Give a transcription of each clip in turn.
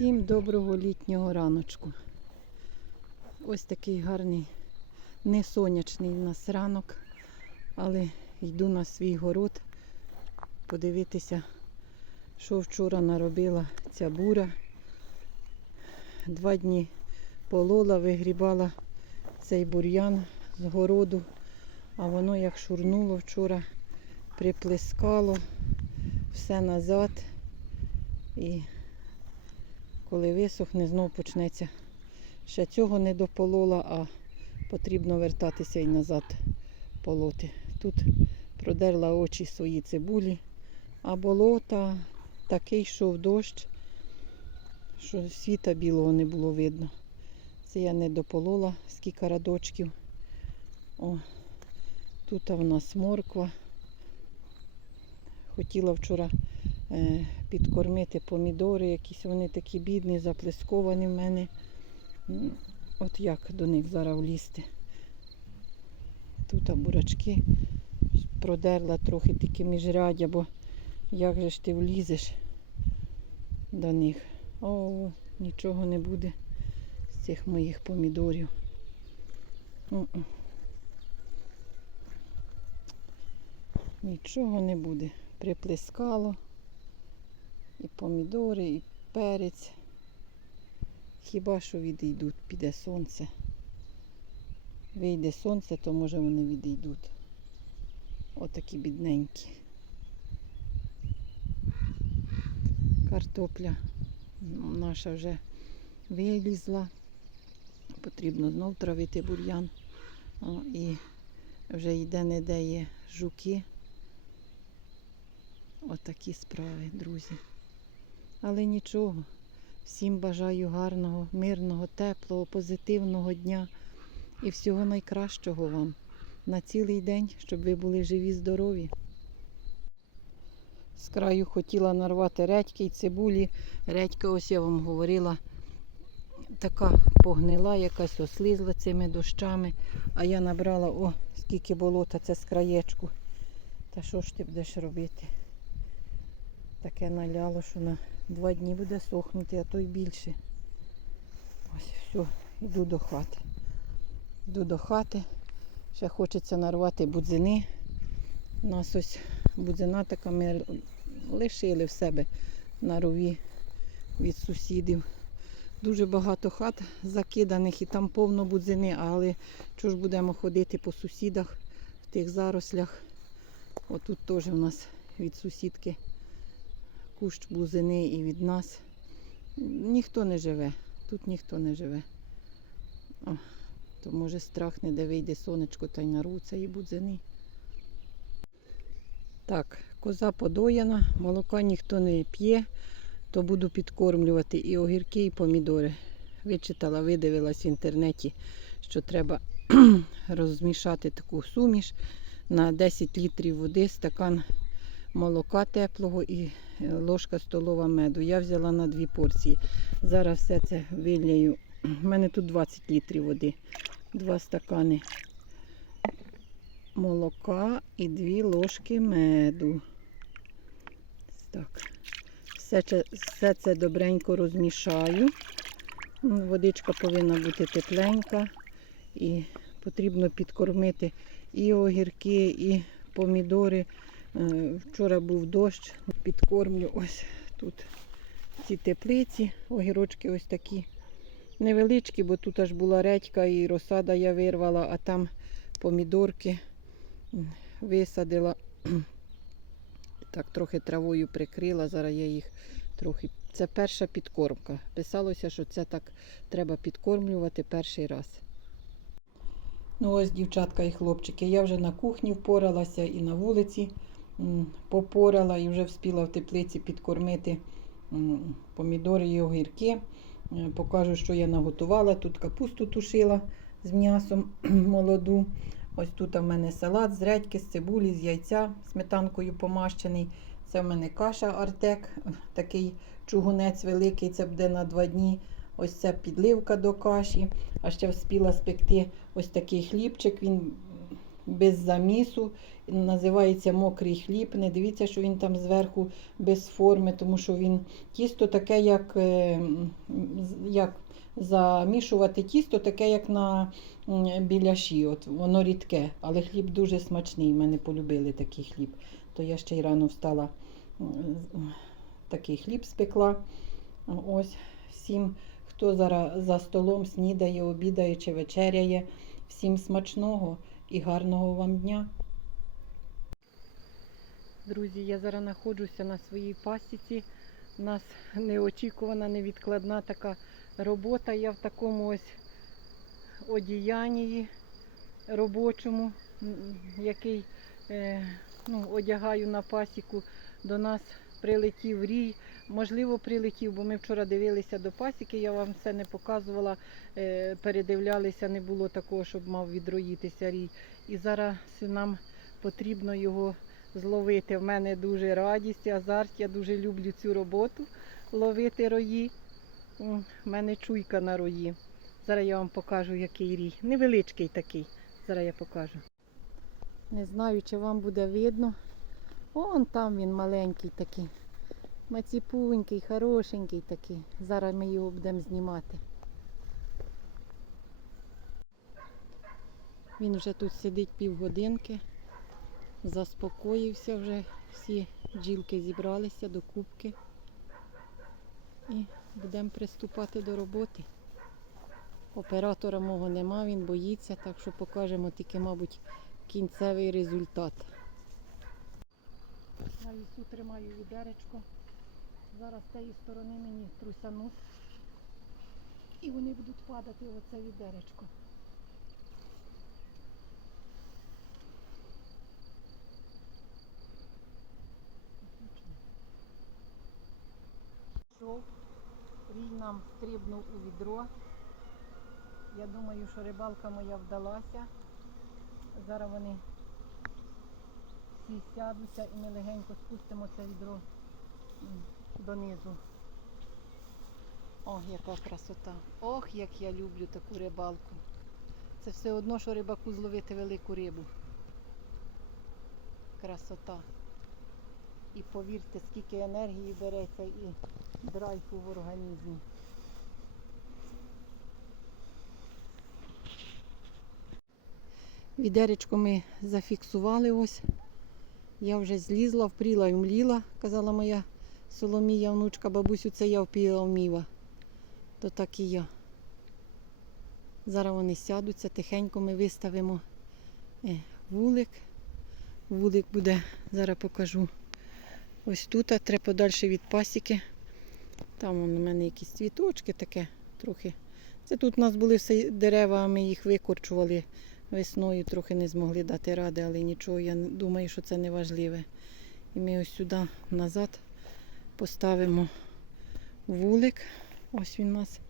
Всім доброго літнього раночку. Ось такий гарний, не сонячний у нас ранок, але йду на свій город подивитися, що вчора наробила ця бура. Два дні полола, вигрібала цей бур'ян з городу, а воно як шурнуло вчора, приплескало все назад. І коли висохне, знову почнеться. Ще цього не дополола, а потрібно вертатися і назад полоти. Тут продерла очі свої цибулі, а болота такий йшов дощ, що світа білого не було видно. Це я не дополола скільки радочків. О, тут в нас морква. Хотіла вчора підкормити помідори, якісь вони такі бідні, заплесковані в мене. От як до них зараз влізти. Тут а, бурачки продерла трохи такі міжрядя, бо як же ж ти влізеш до них? О, нічого не буде з цих моїх помідорів. Нічого не буде. Приплескало помідори, і перець. Хіба що відійдуть, піде сонце. Вийде сонце, то може вони відійдуть. Отакі бідненькі. Картопля наша вже вилізла. Потрібно знов травити бур'ян. І вже йде не де є жуки. Отакі справи, друзі. Але нічого. Всім бажаю гарного, мирного, теплого, позитивного дня і всього найкращого вам на цілий день, щоб ви були живі, здорові. З краю хотіла нарвати редьки і цибулі. Редька, ось я вам говорила, така погнила, якась ослизла цими дощами. А я набрала, о, скільки болота, це з краєчку. Та що ж ти будеш робити? Таке наляло, що на два дні буде сохнути, а то й більше. Ось все, йду до хати. Йду до хати. Ще хочеться нарвати будзини. У нас ось будзина така ми лишили в себе на рові від сусідів. Дуже багато хат закиданих і там повно будзини, але чого ж будемо ходити по сусідах в тих зарослях. Отут теж у нас від сусідки кущ бузини і від нас. Ніхто не живе. Тут ніхто не живе. О, то може страхне, де вийде сонечко та й нарвуться і будзини. Так, коза подояна, молока ніхто не п'є, то буду підкормлювати і огірки, і помідори. Вичитала, видивилась в інтернеті, що треба розмішати таку суміш на 10 літрів води, стакан молока теплого і е, ложка столова меду. Я взяла на дві порції. Зараз все це виляю. У мене тут 20 літрів води, два стакани молока і дві ложки меду. Так. Все це, все це добренько розмішаю. Водичка повинна бути тепленька. І потрібно підкормити і огірки, і помідори. Е, Вчора був дощ, підкормлю ось тут ці теплиці, огірочки ось такі невеличкі, бо тут аж була редька і розсада я вирвала, а там помідорки висадила. Так, трохи травою прикрила, зараз я їх трохи. Це перша підкормка. Писалося, що це так треба підкормлювати перший раз. Ну ось, дівчатка і хлопчики, я вже на кухні впоралася і на вулиці попорала і вже вспіла в теплиці підкормити помідори і огірки. Е, Покажу, що я наготувала. Тут капусту тушила з м'ясом молоду. Ось тут у мене салат з редьки, з цибулі, з яйця сметанкою помащений. Це в мене каша Артек, такий чугунець великий, це буде на два дні. Ось це підливка до каші. А ще вспіла спекти ось такий хлібчик. Він без замісу. Називається мокрий хліб. Не дивіться, що він там зверху без форми, тому що він тісто таке, як, е, як замішувати тісто, таке, як на біляші. От, воно рідке, але хліб дуже смачний. Мене полюбили такий хліб. То я ще й рано встала, такий хліб спекла. Ось всім, хто зараз за столом снідає, обідає чи вечеряє. Всім смачного і гарного вам дня. Друзі, я зараз знаходжуся на своїй пасіці. У нас неочікувана, невідкладна така робота. Я в такому ось одіянні робочому, який е, ну, одягаю на пасіку. До нас прилетів рій. Можливо, прилетів, бо ми вчора дивилися до пасіки, я вам все не показувала, е, передивлялися, не було такого, щоб мав відроїтися рій. І зараз нам потрібно його зловити. В мене дуже радість, азарт, я дуже люблю цю роботу ловити рої. В мене чуйка на рої. Зараз я вам покажу, який рій. Невеличкий такий. Зараз я покажу. Не знаю, чи вам буде видно. Вон там він маленький такий. Маціпунький, хорошенький такий. Зараз ми його будемо знімати. Він вже тут сидить півгодинки. Заспокоївся вже. Всі бджілки зібралися до кубки. І будемо приступати до роботи. Оператора мого нема, він боїться, так що покажемо тільки, мабуть, кінцевий результат. На лісу тримаю відеречко. Зараз з тієї сторони мені трусянуть. І вони будуть падати в оце відеречко. Пішов, рій нам стрибнув у відро. Я думаю, що рибалка моя вдалася. Зараз вони всі сядуться і ми легенько спустимо це відро донизу. Ох, яка красота. Ох, як я люблю таку рибалку. Це все одно, що рибаку зловити велику рибу. Красота. І повірте, скільки енергії береться і драйфу в організмі. Відеречко ми зафіксували ось. Я вже злізла, впріла і вмліла, казала моя Соломія, внучка, бабусю, це я впіла вміла. То так і я. Зараз вони сядуться, тихенько ми виставимо е, вулик. Вулик буде, зараз покажу. Ось тут, а треба подальше від пасіки. Там у мене якісь цвіточки таке трохи. Це тут у нас були все дерева, ми їх викорчували весною, трохи не змогли дати ради, але нічого, я думаю, що це не важливе. І ми ось сюди назад поставимо вулик. Ось він у нас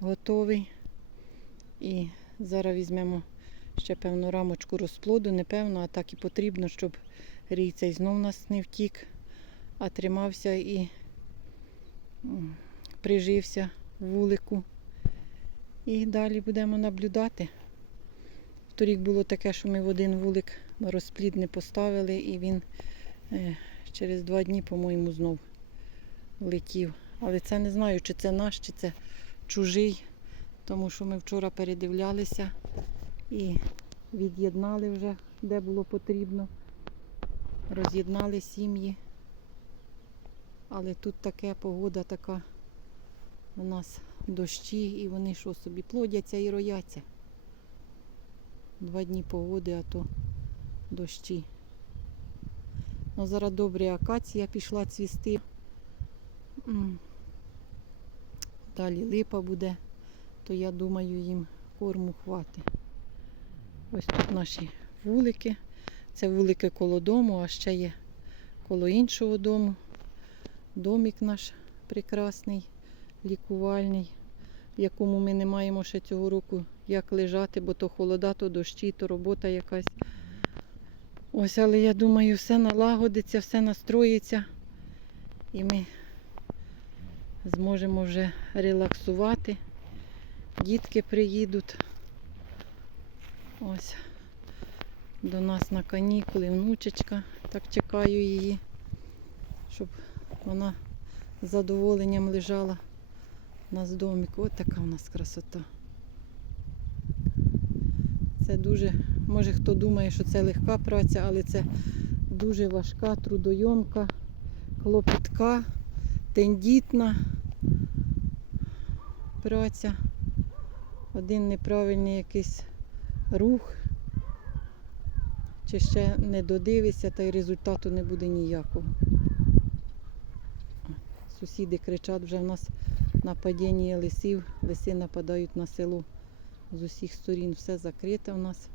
готовий. І зараз візьмемо ще певну рамочку розплоду, не певно, а так і потрібно, щоб рій цей знов нас не втік, а тримався і прижився в вулику. І далі будемо наблюдати. Торік було таке, що ми в один вулик розплід не поставили, і він е, через два дні, по-моєму, знов летів. Але це не знаю, чи це наш, чи це чужий, тому що ми вчора передивлялися і від'єднали вже, де було потрібно. Роз'єднали сім'ї. Але тут таке погода така у нас дощі, і вони що собі плодяться і рояться. Два дні погоди, а то дощі. Ну, зараз добре акація пішла цвісти. Далі липа буде, то я думаю, їм корму хватить. Ось тут наші вулики. Це вулики коло дому, а ще є коло іншого дому. Домик наш прекрасний, лікувальний, якому ми не маємо ще цього року як лежати, бо то холода, то дощі, то робота якась. Ось, але я думаю, все налагодиться, все настроїться. І ми зможемо вже релаксувати. Дітки приїдуть. Ось. до нас на канікули внучечка. Так чекаю її, щоб вона з задоволенням лежала у нас в доміку. Ось така у нас красота. Це дуже, може хто думає, що це легка праця, але це дуже важка, трудойомка, клопітка, тендітна праця. Один неправильний якийсь рух, чи ще не додивишся, та й результату не буде ніякого. Сусіди кричать вже в нас нападіння лисів, лиси нападають на село з усіх сторін. Все закрите в нас.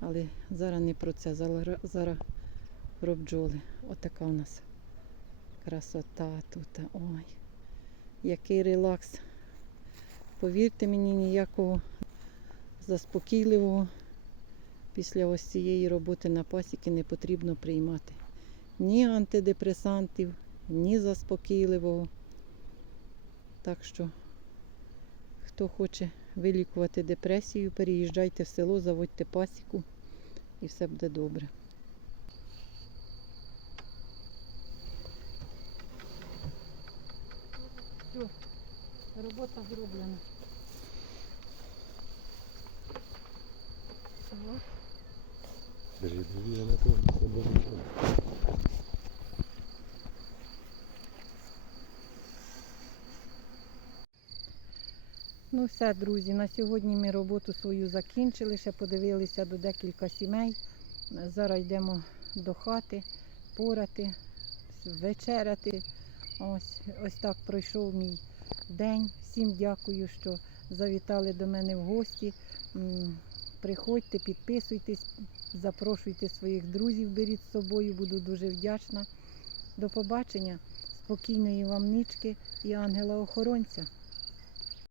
Але зараз не про це, зараз про бджоли. Отака у нас красота тут. Ой, який релакс. Повірте мені, ніякого заспокійливого після ось цієї роботи на пасіки не потрібно приймати. Ні антидепресантів, ні заспокійливого. Так що, хто хоче вилікувати депресію, переїжджайте в село, заводьте пасіку і все буде добре. Все, робота зроблена. Держи, я на то не буду нічого. Ну все, друзі, на сьогодні ми роботу свою закінчили, ще подивилися до декілька сімей. Зараз йдемо до хати, порати, вечеряти. Ось, ось так пройшов мій день. Всім дякую, що завітали до мене в гості. Приходьте, підписуйтесь, запрошуйте своїх друзів, беріть з собою, буду дуже вдячна. До побачення, спокійної вам нічки і ангела-охоронця.